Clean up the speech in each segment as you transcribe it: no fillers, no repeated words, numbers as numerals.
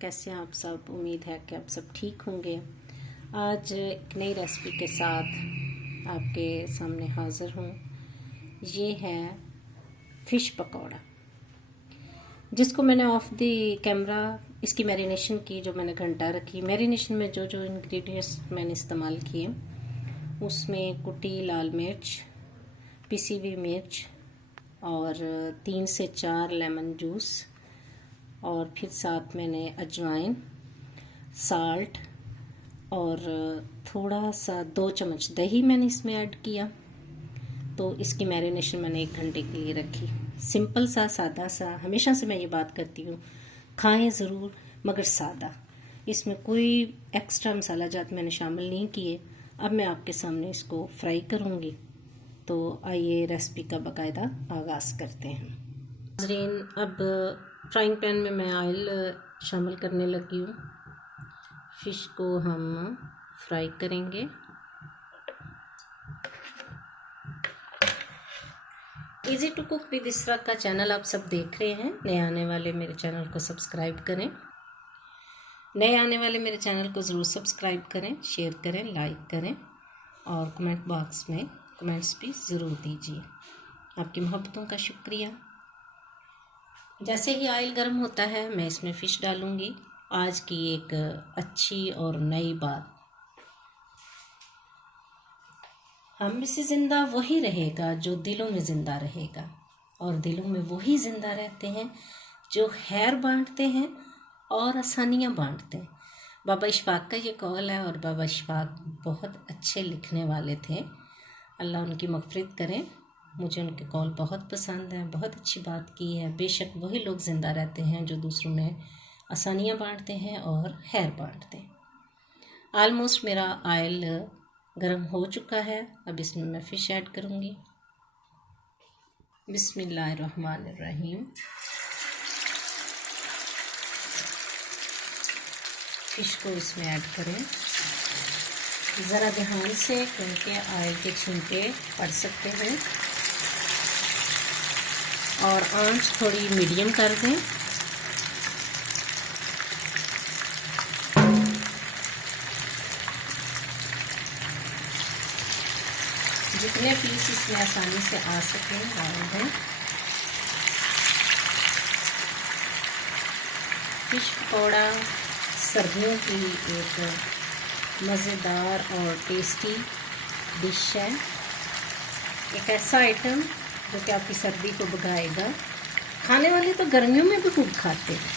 कैसे हैं आप सब। उम्मीद है कि आप सब ठीक होंगे। आज एक नई रेसिपी के साथ आपके सामने हाज़िर हूँ। ये है फ़िश पकौड़ा, जिसको मैंने ऑफ द कैमरा इसकी मैरिनेशन की, जो मैंने घंटा रखी। मैरिनेशन में जो जो इंग्रेडिएंट्स मैंने इस्तेमाल किए, उसमें कुटी लाल मिर्च, पिसी हुई मिर्च और 3 से 4 लेमन जूस, और फिर साथ मैंने अजवाइन, साल्ट और थोड़ा सा 2 चम्मच दही मैंने इसमें ऐड किया। तो इसकी मैरिनेशन मैंने 1 घंटे के लिए रखी। सिंपल सा, सादा सा। हमेशा से मैं ये बात करती हूँ, खाएं ज़रूर मगर सादा। इसमें कोई एक्स्ट्रा मसाला जात मैंने शामिल नहीं किए। अब मैं आपके सामने इसको फ्राई करूँगी। तो आइए रेसिपी का बाकायदा आगाज़ करते हैं। नाज़रीन, अब फ्राइंग पैन में मैं ऑयल शामिल करने लगी हूँ। फ़िश को हम फ्राई करेंगे। इजी टू कुक विद इसरा का चैनल आप सब देख रहे हैं। नए आने वाले मेरे चैनल को सब्सक्राइब करें। नए आने वाले मेरे चैनल को ज़रूर सब्सक्राइब करें, शेयर करें, लाइक करें और कमेंट बॉक्स में कमेंट्स भी ज़रूर दीजिए। आपकी मोहब्बतों का शुक्रिया। जैसे ही ऑयल गर्म होता है, मैं इसमें फ़िश डालूँगी। आज की एक अच्छी और नई बात, हम में से ज़िंदा वही रहेगा जो दिलों में ज़िंदा रहेगा, और दिलों में वही ज़िंदा रहते हैं जो खैर बांटते हैं और आसानियाँ बांटते हैं। बाबा इशफाक का ये कौल है, और बाबा इशफाक बहुत अच्छे लिखने वाले थे। अल्लाह उनकी मग़फ़िरत करें। मुझे उनके कौल बहुत पसंद हैं। बहुत अच्छी बात की है। बेशक वही लोग ज़िंदा रहते हैं जो दूसरों में आसानियाँ बांटते हैं और खैर बांटते हैं। आलमोस्ट मेरा ऑयल गर्म हो चुका है। अब इसमें मैं फ़िश ऐड करूँगी। बिस्मिल्लाहिर्रहमानिर्रहीम। फ़िश को इसमें ऐड करें ज़रा ध्यान से, क्योंकि ऑयल के छींटे पड़ सकते हैं। और आंच थोड़ी मीडियम कर दें। जितने पीस इसमें आसानी से आ सकें डाल दें। फ़िश पकौड़ा सर्दियों की एक मज़ेदार और टेस्टी डिश है। एक ऐसा आइटम जो कि आपकी सर्दी को भगाएगा। खाने वाले तो गर्मियों में भी खूब खाते हैं।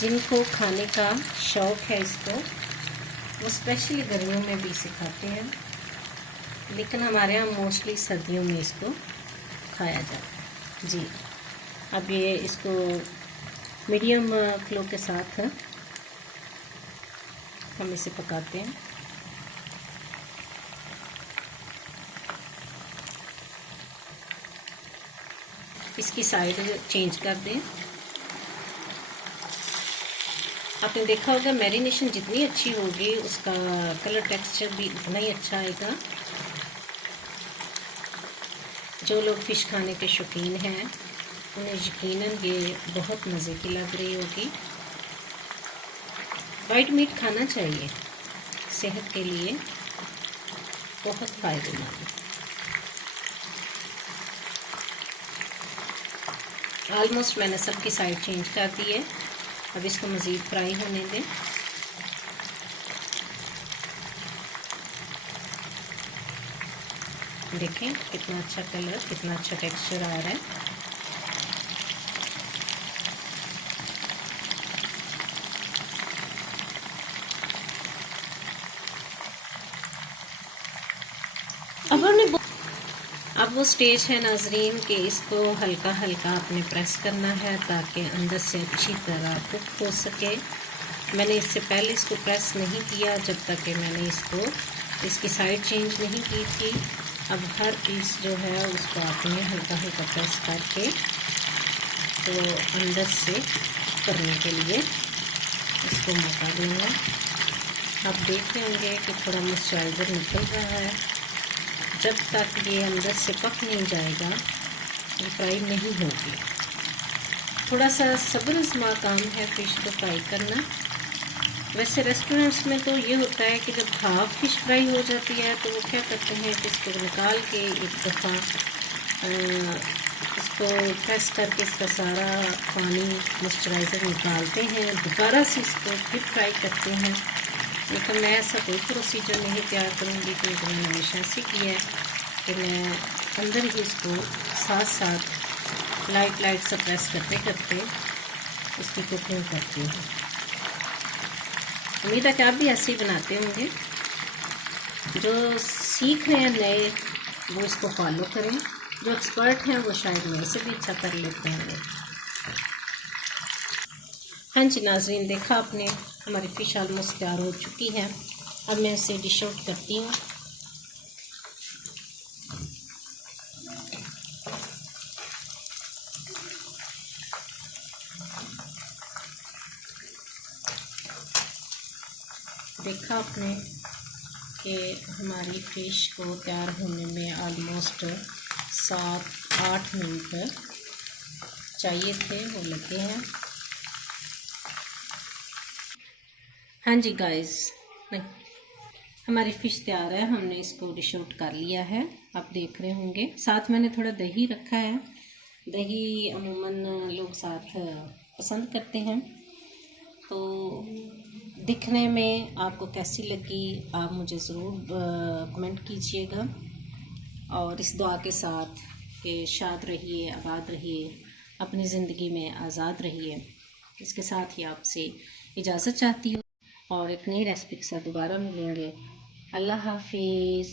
जिनको खाने का शौक़ है इसको, वो स्पेशली गर्मियों में भी इसे खाते हैं, लेकिन हमारे यहाँ मोस्टली सर्दियों में इसको खाया जाता है। जी, अब ये इसको मीडियम फ्लो के साथ हम इसे पकाते हैं। इसकी साइड चेंज कर दें। आपने देखा होगा मैरिनेशन जितनी अच्छी होगी, उसका कलर टेक्सचर भी उतना ही अच्छा आएगा। जो लोग फ़िश खाने के शौकीन हैं, उन्हें यकीनन ये बहुत मज़े की लग रही होगी। वाइट मीट खाना चाहिए, सेहत के लिए बहुत फ़ायदेमंद है। ऑलमोस्ट मैंने सबकी साइड चेंज कर दी है। अब इसको मज़ीद फ्राई होने दें। देखें कितना अच्छा कलर, कितना अच्छा टेक्सचर आ रहा है। अब वो स्टेज है नाजरीन कि इसको हल्का हल्का आपने प्रेस करना है ताकि अंदर से अच्छी तरह कुक हो सके। मैंने इससे पहले इसको प्रेस नहीं किया जब तक कि मैंने इसकी साइड चेंज नहीं की थी। अब हर पीस जो है उसको आपने हल्का हल्का प्रेस करके तो अंदर से करने के लिए इसको मौका देना। आप देख रहे होंगे कि थोड़ा मॉइस्चराइज़र निकल रहा है। जब तक ये अंदर से पक नहीं जाएगा ये फ्राई नहीं होगी। थोड़ा सा सब्र आज़मा काम है फ़िश को फ्राई करना। वैसे रेस्टोरेंट्स में तो ये होता है कि जब हाफ फिश फ्राई हो जाती है तो वो क्या करते हैं कि इसको निकाल के एक दफ़ा इसको प्रेस करके इसका सारा पानी मॉइस्चराइज़र निकालते हैं, दोबारा से इसको फिर फ्राई करते हैं। लेकिन मैं ऐसा कोई प्रोसीजर नहीं तैयार करूँगी, क्योंकि मैंने हमेशा ऐसे किया है कि मैं अंदर ही इसको साथ साथ लाइट सा प्रेस करते करते इसकी कुकिंग करती हूँ। उम्मीद है कि आप भी ऐसे ही बनाते होंगे। जो सीख रहे हैं नए वो इसको फॉलो करें, जो एक्सपर्ट हैं वो शायद मेरे से भी अच्छा कर लेते हैं। हाँ जी नाज़रीन, देखा आपने हमारी फ़िश ऑलमोस्ट तैयार हो चुकी है। अब मैं इसे डिश आउट करती हूँ। देखा आपने कि हमारी फ़िश को तैयार होने में ऑलमोस्ट 7-8 मिनट चाहिए थे, वो लगे हैं। हाँ जी गाइस, हमारी फ़िश तैयार है, हमने इसको डिश आउट कर लिया है। आप देख रहे होंगे साथ मैंने थोड़ा दही रखा है। दही अमूमन लोग साथ पसंद करते हैं। तो दिखने में आपको कैसी लगी आप मुझे ज़रूर कमेंट कीजिएगा, और इस दुआ के साथ कि शाद रहिए, आबाद रहिए, अपनी ज़िंदगी में आज़ाद रहिए। इसके साथ ही आपसे इजाज़त चाहती हूँ और एक नई रेसिपी के साथ दोबारा मिलेंगे। अल्लाह हाफिज़।